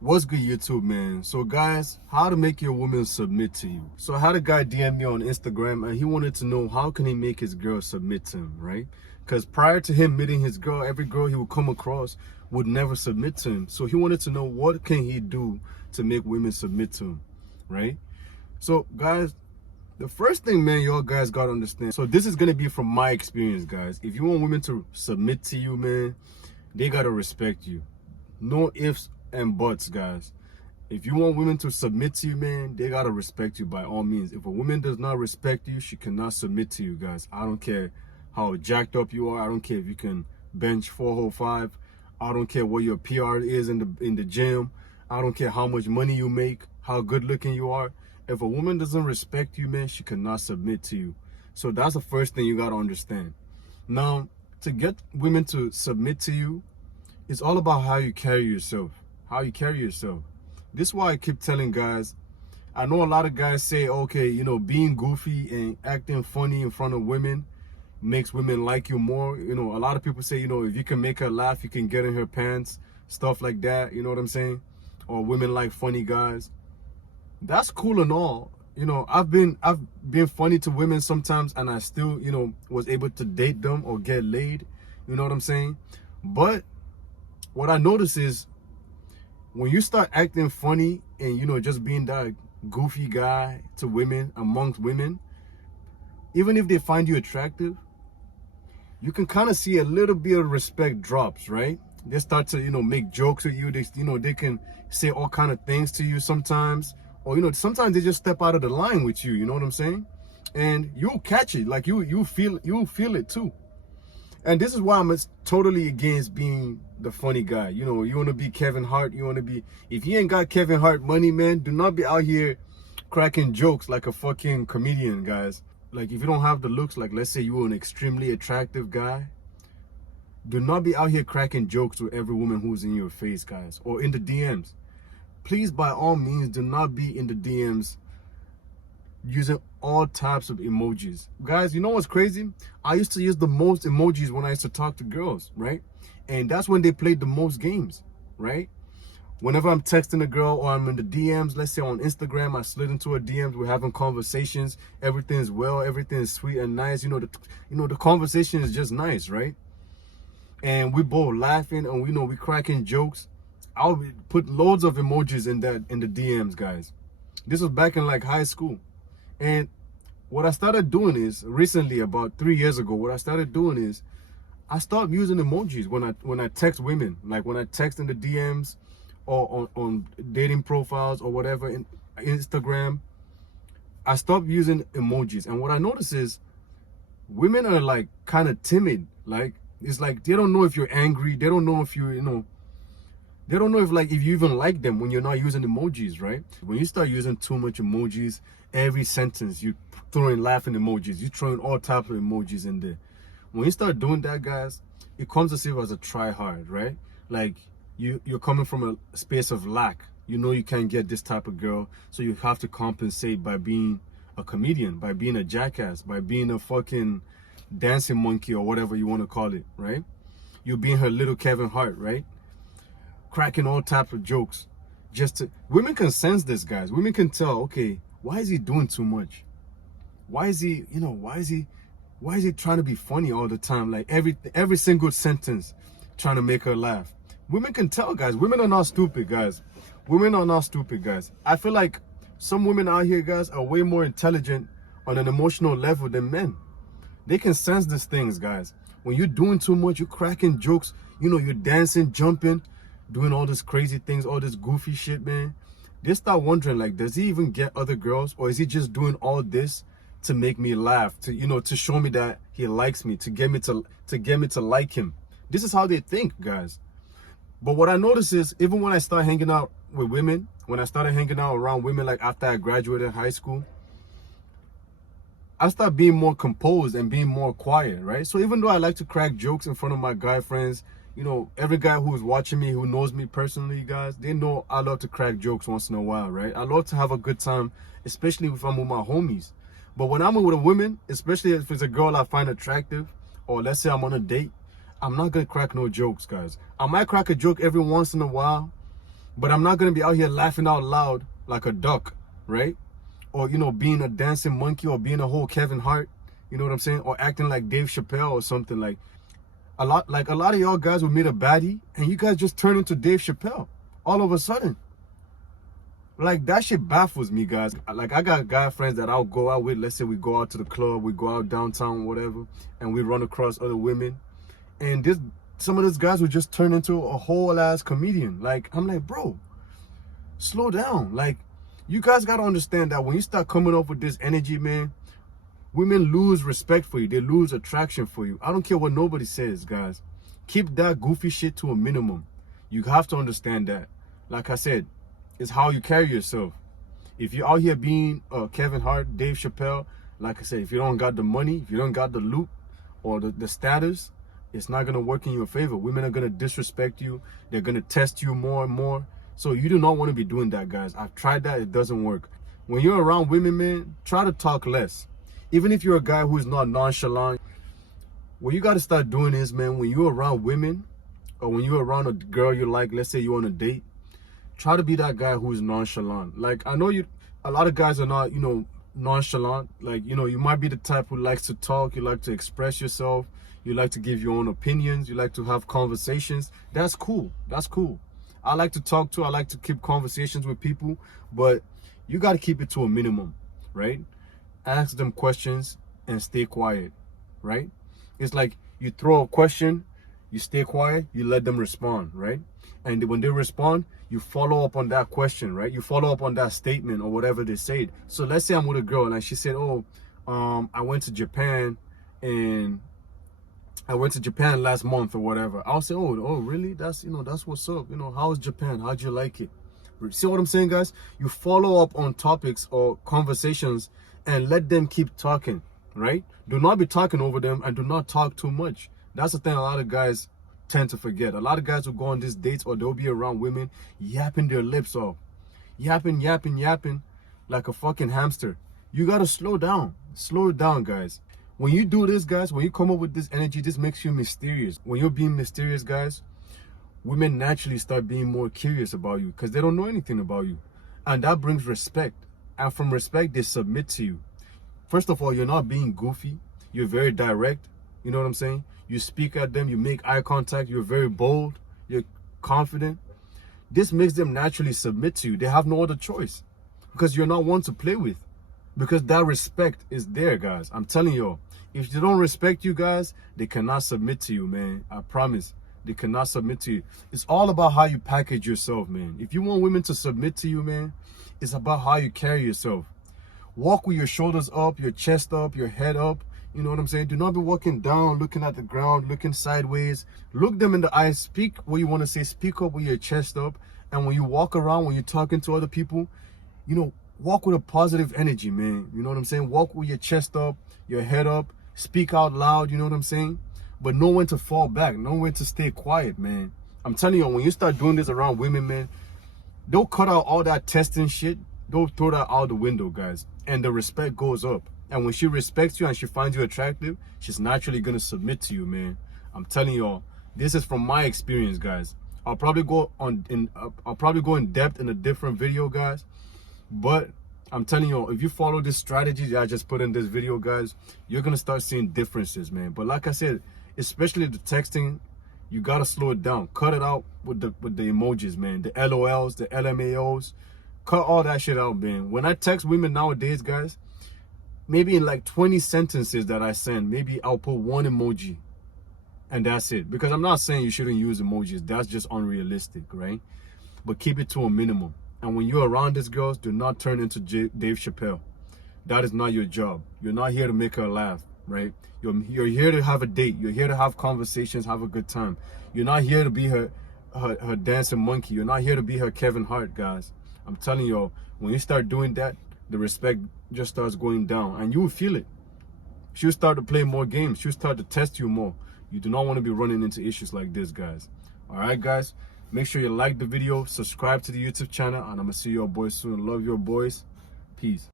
What's good, YouTube, man? So guys, how to make your woman submit to you. So I had a guy DM me on Instagram and he wanted to know how can he make his girl submit to him, right? Because prior to him meeting his girl, every girl he would come across would never submit to him. So he wanted to know what can he do to make women submit to him, right? So guys, the first thing, man, y'all guys gotta understand. So this is gonna be from my experience, guys. If you want women to submit to you, man, they gotta respect you. No ifs and buts, guys. If you want women to submit to you, man, they gotta respect you by all means. If a woman does not respect you, she cannot submit to you, guys. I don't care how jacked up you are. I don't care if you can bench 405. I don't care what your PR is in the gym. I don't care how much money you make, how good looking you are. If a woman doesn't respect you, man, she cannot submit to you. So that's the first thing you gotta understand. Now, to get women to submit to you, it's all about how you carry yourself. How you carry yourself. This is why I keep telling guys. I know a lot of guys say, okay, you know, being goofy and acting funny in front of women makes women like you more. You know, a lot of people say, you know, if you can make her laugh, you can get in her pants, stuff like that. You know what I'm saying? Or women like funny guys. That's cool and all. You know, I've been funny to women sometimes and I still, you know, was able to date them or get laid. You know what I'm saying? But what I notice is when you start acting funny and, you know, just being that goofy guy to women, amongst women, even if they find you attractive, you can kind of see a little bit of respect drops, right? They start to, you know, make jokes with you. They, you know, they can say all kind of things to you sometimes. Or, you know, sometimes they just step out of the line with you, you know what I'm saying? And you'll catch it, like you'll feel it too. And this is why I'm totally against being the funny guy. You know, you want to be Kevin Hart. You want to be, if you ain't got Kevin Hart money, man, do not be out here cracking jokes like a fucking comedian, guys. Like, if you don't have the looks, like, let's say you were an extremely attractive guy, do not be out here cracking jokes with every woman who's in your face, guys, or in the DMs. Please, by all means, do not be in the DMs using all types of emojis. Guys, you know what's crazy? I used to use the most emojis when I used to talk to girls, right? And that's when they played the most games, right? Whenever I'm texting a girl or I'm in the DMs, let's say on Instagram, I slid into her DMs, we're having conversations, everything is well, everything is sweet and nice. You know, the conversation is just nice, right? And we both laughing and we cracking jokes. I'll put loads of emojis in the DMs, guys. This was back in like high school. And what I started doing is, recently, about 3 years ago, what I started doing is I stopped using emojis when I text women. Like when I text in the DMs or on dating profiles or whatever in Instagram, I stopped using emojis. And what I notice is women are like kind of timid. Like, it's like they don't know if you're angry. They don't know if you know, they don't know if you even like them when you're not using emojis, right? When you start using too much emojis, every sentence you throwing laughing emojis, you throwing all types of emojis in there. When you start doing that, guys, it comes as if as a try hard, right? Like you're coming from a space of lack. You know you can't get this type of girl, so you have to compensate by being a comedian, by being a jackass, by being a fucking dancing monkey or whatever you want to call it, right? You're being her little Kevin Hart, right? Cracking all types of jokes. Women can sense this, guys. Women can tell, okay, why is he doing too much? Why is he, why is he trying to be funny all the time? Like every single sentence trying to make her laugh. Women can tell, guys. Women are not stupid, guys. Women are not stupid, guys. I feel like some women out here, guys, are way more intelligent on an emotional level than men. They can sense these things, guys. When you're doing too much, you're cracking jokes, you're dancing, jumping, doing all these crazy things, all this goofy shit, man. They start wondering, like, does he even get other girls, or is he just doing all this to make me laugh, to show me that he likes me, to get me to like him? This is how they think, guys. But what I notice is, even when I start hanging out with women, when I started hanging out around women, like after I graduated high school, I start being more composed and being more quiet, right? So even though I like to crack jokes in front of my guy friends, every guy who's watching me, who knows me personally, guys, they know I love to crack jokes once in a while, right? I love to have a good time, especially if I'm with my homies. But when I'm with a woman, especially if it's a girl I find attractive, or let's say I'm on a date, I'm not gonna crack no jokes, guys. I might crack a joke every once in a while, But I'm not gonna be out here laughing out loud like a duck, right? Or, you know, being a dancing monkey, or being a whole Kevin Hart, you know what I'm saying? Or acting like Dave Chappelle or something. Like a lot of y'all guys will meet a baddie and you guys just turn into Dave Chappelle all of a sudden. Like, that shit baffles me, guys. Like, I got guy friends that I'll go out with. Let's say we go out to the club, we go out downtown, whatever, and we run across other women. And some of these guys will just turn into a whole ass comedian. Like, I'm like, bro, slow down. Like, you guys gotta understand that when you start coming up with this energy, man, women lose respect for you. They lose attraction for you. I don't care what nobody says, guys. Keep that goofy shit to a minimum. You have to understand that. Like I said, it's how you carry yourself. If you're out here being Kevin Hart, Dave Chappelle, like I said, if you don't got the money, if you don't got the loot or the status, it's not gonna work in your favor. Women are gonna disrespect you. They're gonna test you more and more. So you do not want to be doing that, guys. I've tried that. It doesn't work. When you're around women, man, try to talk less. Even if you're a guy who is not nonchalant, what you got to start doing is, man, when you're around women, or when you're around a girl you like, let's say you're on a date, try to be that guy who is nonchalant. Like, I know a lot of guys are not, you know, nonchalant. Like, you know, you might be the type who likes to talk, you like to express yourself, you like to give your own opinions, you like to have conversations. That's cool. That's cool. I like to talk to, I like to keep conversations with people, but you got to keep it to a minimum, right? Ask them questions and stay quiet, right? It's like you throw a question, you stay quiet, you let them respond, right? And when they respond, you follow up on that question, right? You follow up on that statement or whatever they said. So let's say I'm with a girl and she said, oh, I went to Japan last month or whatever. I'll say, oh, really? That's, you know, that's what's up. You know, how's Japan? How'd you like it? See what I'm saying, guys? You follow up on topics or conversations and let them keep talking, right? Do not be talking over them and do not talk too much. That's the thing a lot of guys tend to forget. A lot of guys will go on these dates or they'll be around women yapping their lips off. Yapping like a fucking hamster. You gotta slow down. Slow it down, guys. When you do this, guys, when you come up with this energy, this makes you mysterious. When you're being mysterious, guys, women naturally start being more curious about you because they don't know anything about you. And that brings respect. And from respect, they submit to you. First of all, you're not being goofy. You're very direct. You know what I'm saying? You speak at them, you make eye contact, you're very bold, you're confident. This makes them naturally submit to you. They have no other choice because you're not one to play with. Because that respect is there, guys. I'm telling you, if they don't respect you, guys, they cannot submit to you, man. I promise. They cannot submit to you. It's all about how you package yourself, man. If you want women to submit to you, man, it's about how you carry yourself. Walk with your shoulders up, your chest up, your head up. You know what I'm saying? Do not be walking down, looking at the ground, looking sideways. Look them in the eyes. Speak what you want to say. Speak up with your chest up. And when you walk around, when you're talking to other people, you know, walk with a positive energy, man. You know what I'm saying? Walk with your chest up, your head up. Speak out loud, you know what I'm saying? But know when to fall back. Know when to stay quiet, man. I'm telling you, when you start doing this around women, man, they'll cut out all that testing shit. They'll throw that out the window, guys. And the respect goes up. And when she respects you and she finds you attractive, she's naturally going to submit to you, man. I'm telling y'all, this is from my experience, guys. I'll probably go in depth in a different video, guys. But I'm telling you, if you follow this strategy that I just put in this video, guys, you're going to start seeing differences, man. But like I said, especially the texting, you got to slow it down. Cut it out with the emojis, man. The LOLs, the LMAOs. Cut all that shit out, man. When I text women nowadays, guys, maybe in like 20 sentences that I send, maybe I'll put one emoji. And that's it. Because I'm not saying you shouldn't use emojis. That's just unrealistic, right? But keep it to a minimum. And when you're around these girls, do not turn into Dave Chappelle. That is not your job. You're not here to make her laugh, right? You're here to have a date. You're here to have conversations, have a good time. You're not here to be her dancing monkey. You're not here to be her Kevin Hart, guys. I'm telling you, when you start doing that, the respect just starts going down. And you will feel it. She'll start to play more games. She'll start to test you more. You do not want to be running into issues like this, guys. All right, guys? Make sure you like the video, subscribe to the YouTube channel, and I'm going to see your boys soon. Love your boys. Peace.